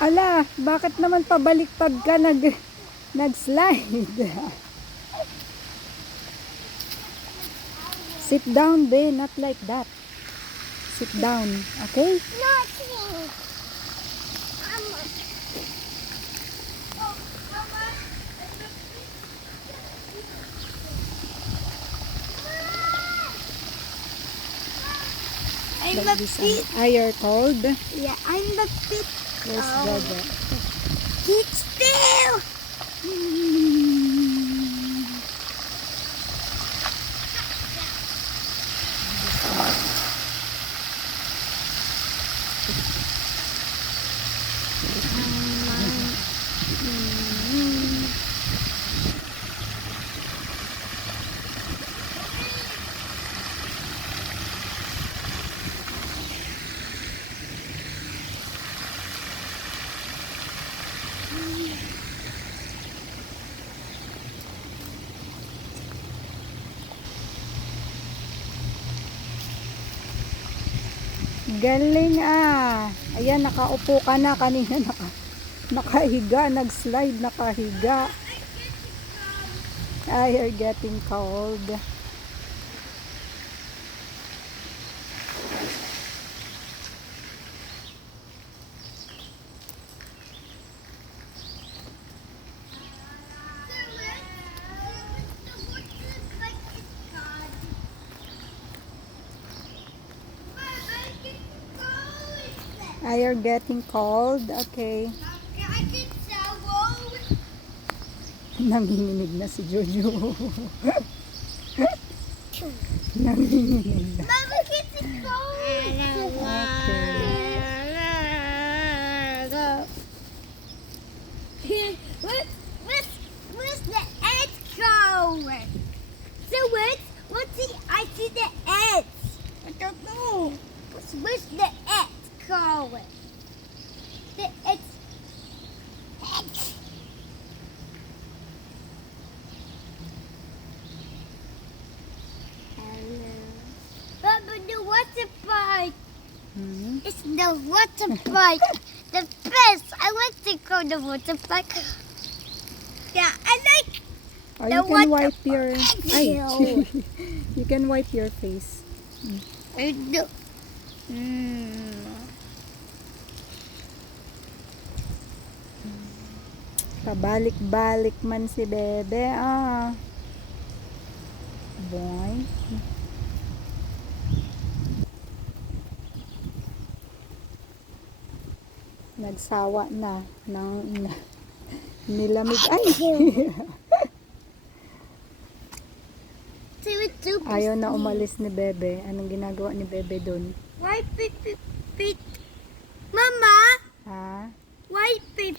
Ala, bakit naman pabaliktad ka nag-slide? Sit down, be, not like that. Sit down, okay? Nothing. I'm Like not this, fit. Are you cold? Yeah, I'm not fit. Where's Oh. Jojo? Keep still. Galing ah. Ayan, nakaupo ka na. Kanina nakahiga. Nag-slide, nakahiga. Ah, you're getting cold. Ah, you're getting cold. Okay. Nanginginig na si Jojo. Nanginginig na. Mama, it's cold. Okay. Where's the egg going? So what's the I see the eggs. I don't know. Where's the egg going? The eggs. Eggs. Baba, the water park. Hmm. It's the water park. The best. I want to go to the water park. Yeah, I like. Or The you can water wipe your... Ay, Ew. you can wipe your face. I do. Pabalik-balik man si Bebe. Ah. Boy. Nagsawa na ng nilamig. Ay! Ayaw na umalis ni Bebe. Anong ginagawa ni Bebe doon? Why pit? Mama, Ha? why pit?